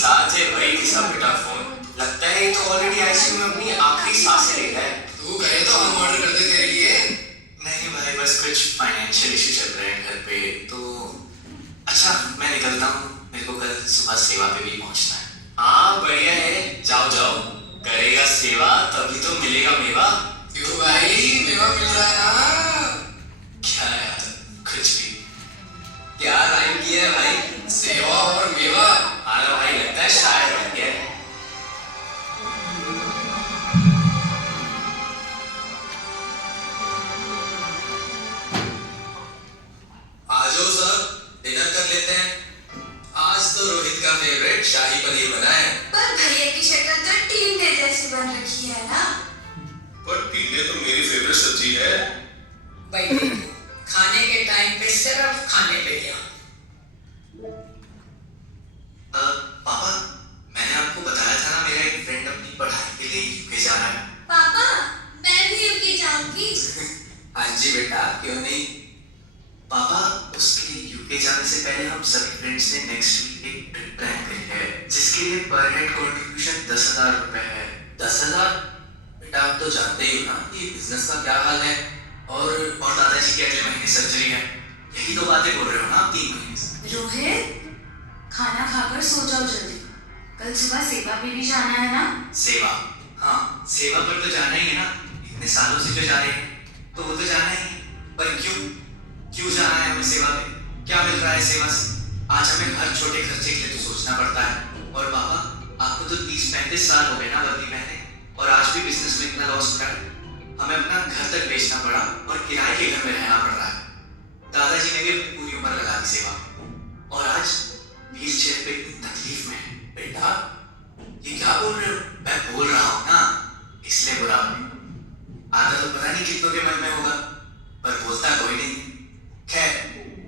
साल से वही घिसा पिटा फोन। लगता है ये तो ऑलरेडी आईसीयू में अपनी आखिरी सांसें ले रहा है। तू कहे तो हम ऑर्डर कर दे तेरे लिए। नहीं भाई, बस कुछ फाइनेंशियल इशू चल रहे हैं घर पे तो। अच्छा मैं निकलता हूँ, मेरे को कल सुबह सेवा पे भी पहुँचना है। हाँ बढ़िया है, जाओ जाओ, करेगा सेवा तभी तो मिलेगा मेवा। क्यों भाई, मेवा मिल रहा है ना? क्या यार, कुछ भी। क्या राइम किया है भाई? सेवा और मेवा। हाँ भाई, लगता है शायर बन गया है। आ जाओ सब, डिनर कर लेते हैं। आज तो रोहित का फेवरेट शाही पनीर बना है। पर भैया की शक्ल तो टींडे जैसी बन रखी है ना। पर टींडे तो मेरी फेवरेट सब्जी है। भाई देखो, खाने के टाइम पे सिर्फ खाने पे ध्यान। पापा, मैंने आपको बताया था ना मेरा एक फ्रेंड अपनी पढ़ाई के लिए यूके जा रहा है। पापा, मैं भी यूके जाऊंगी। हाँ जी बेटा, क्यों नहीं? पापा, उसके यूके जाने से पहले हम सभी फ्रेंड्स ने नेक्स्ट वीक एक ट्रिप प्लान करी है, जिसके लिए पर हेड कंट्रीब्यूशन 10,000 रुपए है। 10,000? बेटा आप तो जानते ही हो ना कि बिजनेस का क्या हाल है। और दादाजी की अगले महीने सर्जरी है। यही तो बातें बोल रहे हो ना आप 3 महीने से। रोहित, खाना खाकर सो जाओ जल्दी, कल सुबह सेवा पे भी जाना है ना। सेवा? हाँ, सेवा पर तो जाना ही है ना। इतने सालों से जो जा रहे हैं तो वो तो जाना ही है। पर क्यों जाना है हमें सेवा पे? क्या मिल रहा है सेवा से? आज हमें हर छोटे खर्चे के लिए तो सोचना पड़ता है। और पापा, आपको तो 30-35 साल हो गए ना वर्दी पहने, और आज भी बिजनेस में इतना लॉस हो रहा है। हमें अपना घर तक बेचना पड़ा और किराए के घर में रहना पड़ रहा है। दादाजी ने भी अपनी पूरी उम्र लगा दी सेवा, और आज व्हील चेयर पे इतनी तकलीफ में है। बेटा ये क्या बोल रहे हो? मैं बोल रहा हूँ ना, इसलिए बुरा नहीं। आता तो पता नहीं कितनों के मन में होगा, पर बोलता कोई नहीं। खैर,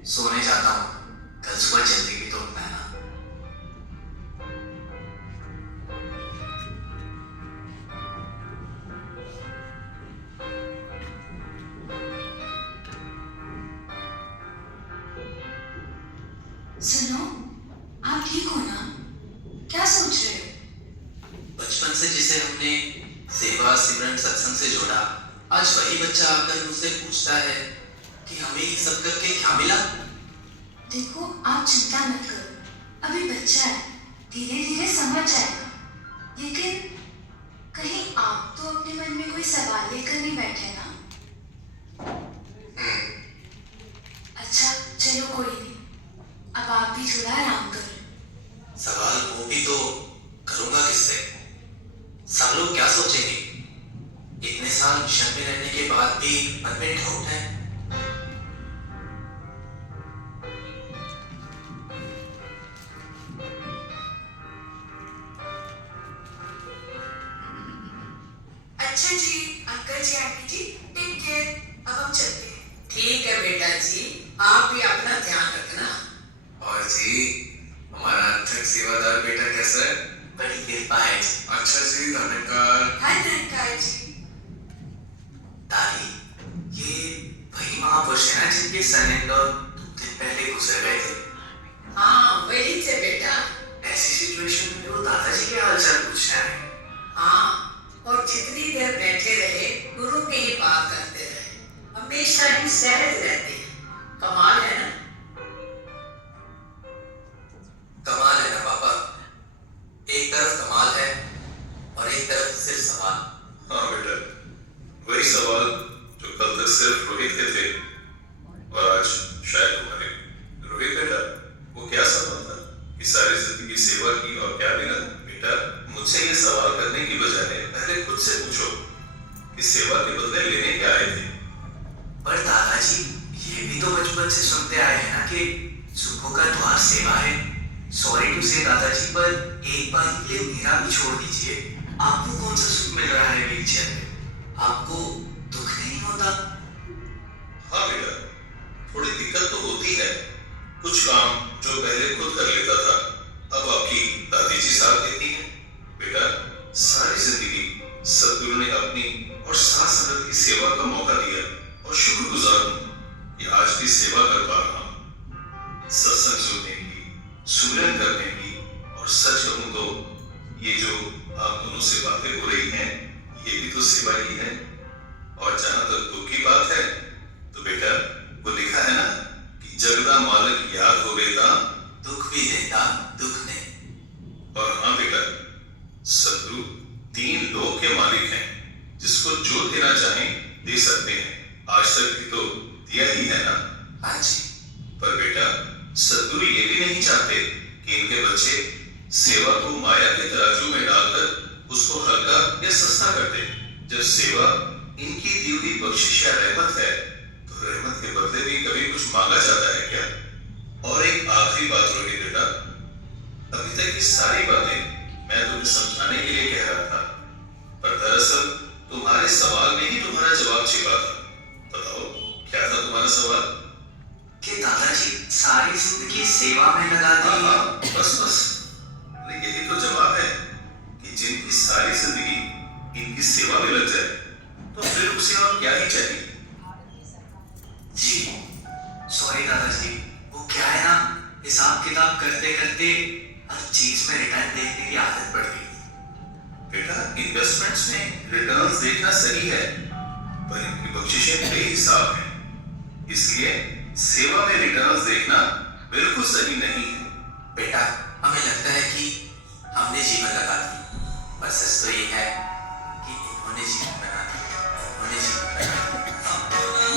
सोने जाता हूँ, कल सुबह जल्दी भी तो उठना है ना। सुनो, आप ठीक हो ना? क्या सोच रहे हो? बचपन से जिसे हमने सेवा सिमरन सत्संग से जोड़ा, आज वही बच्चा आकर मुझसे पूछता है कि हमें ये सब करके क्या मिला। देखो, आप चिंता मत करो, अभी बच्चा है, धीरे धीरे समझ जाएगा। लेकिन कहीं आप तो अपने मन में कोई सवाल लेकर नहीं बैठे ना? अच्छा चलो, कोई नहीं, अब आप भी थोड़ा आराम करो। सवाल वो भी तो करूंगा किससे? सब लोग क्या सोचेंगे? इतने साल मिशन में रहने के बाद भी मन में डाउट है। अच्छा जी, अंकल जी, आंटी जी, टेक केयर। अब हम चलते हैं। ठीक है बेटा जी, आप भी अपना ध्यान रखना। और जी, हमारा अर्थक सेवादार बेटा कैसा है? बड़ी कृपा है। अच्छा जी, धन्यकार। हाय धनकार जी। दादी, ये वही महापुरुष है ना जिनके सन-इन-लॉ 2 दिन पहले गुजर गए थे? हाँ वही थे बेटा। ऐसी सिचुएशन में वो दादाजी के हालचाल पूछना है। हाँ, और जितनी देर बैठे रहे गुरु की ही बात करते रहे, हमेशा ही सहज रहते हैं। कमाल है ना? कमाल है ना पापा? एक तरफ कमाल है और एक तरफ सिर्फ सवाल। हाँ बेटा, वही सवाल जो कल तक सिर्फ रोहित के थे और आज शायद तुम्हारे। रोहित बेटा, वो क्या सवाल था कि सारी जिंदगी सेवा की और क्या मिला? बेटा, मुझसे ये सवाल करने की बजाय पहले खुद से पूछो कि सेवा के बदले लेने क्या आए थे। पर दादाजी, ये भी तो बचपन से सुनते आए हैं ना कि सुखों का द्वार सेवा है। सॉरी टू से दादाजी, पर एक बार के लिए मेरा भी छोड़ दीजिए। आपको कौन सा सुख मिल रहा है व्हील चेयर में? आपको दुख नहीं होता? हाँ बेटा, थोड़ी दिक्कत तो होती है। कुछ काम जो पहले खुद कर लेता था, अब आपकी दादी जी साथ देती हैं। बेटा, सारी जिंदगी सदगुरु ने अपनी और साथ संगत की सेवा का मौका दिया, और शुक्रगुजार हूं कि आज भी सेवा कर पा रहा हूं। सत्संग सुनने की, सुमिरन करने की, और सच कहूं याद हो बेटा। दुख भी देता, दुख नहीं। और हाँ बेटा, सद्गुरु 3 लोक के मालिक हैं, जिसको जो देना चाहें दे सकते हैं। आज तक भी तो दिया ही है ना। हाँ जी। पर बेटा, सद्गुरु ये भी नहीं चाहते कि इनके बच्चे सेवा को माया के तराजू में डालकर उसको हल्का या सस्ता कर दे। जब सेवा इनकी दी हुई बख्शिश या रहमत है, तो रहमत के बदले भी कभी कुछ मांगा जाता है क्या? और एक आखिरी बात रोहित बेटा, अभी तक ये सारी बातें मैं तुम्हें समझाने के लिए कह रहा था, पर दरअसल तुम्हारे सवाल में ही तुम्हारा जवाब छिपा था। बताओ, क्या था तुम्हारा सवाल? कि दादाजी सारी जिंदगी सेवा में लगा दी। हाँ, बस अरे यही तो जवाब है कि जिनकी सारी जिंदगी इनकी सेवा में लग जाए, तो फिर उसे और क्या ही चाहिए। जी सॉरी दादाजी, वो क्या है ना, हिसाब किताब करते करते हर चीज में रिटर्न देखने की आदत पड़ गई। बेटा, इन्वेस्टमेंट्स में रिटर्न्स देखना सही है, पर इनकी बख्शिशें बेहिसाब हैं, इसलिए सेवा में रिटर्न्स देखना बिल्कुल सही नहीं है। बेटा, हमें लगता है कि हमने जीवन लगा दिया, पर सच तो ये है कि इन्होंने जीवन बना दिया, इन्होंने जीवन बना दिया।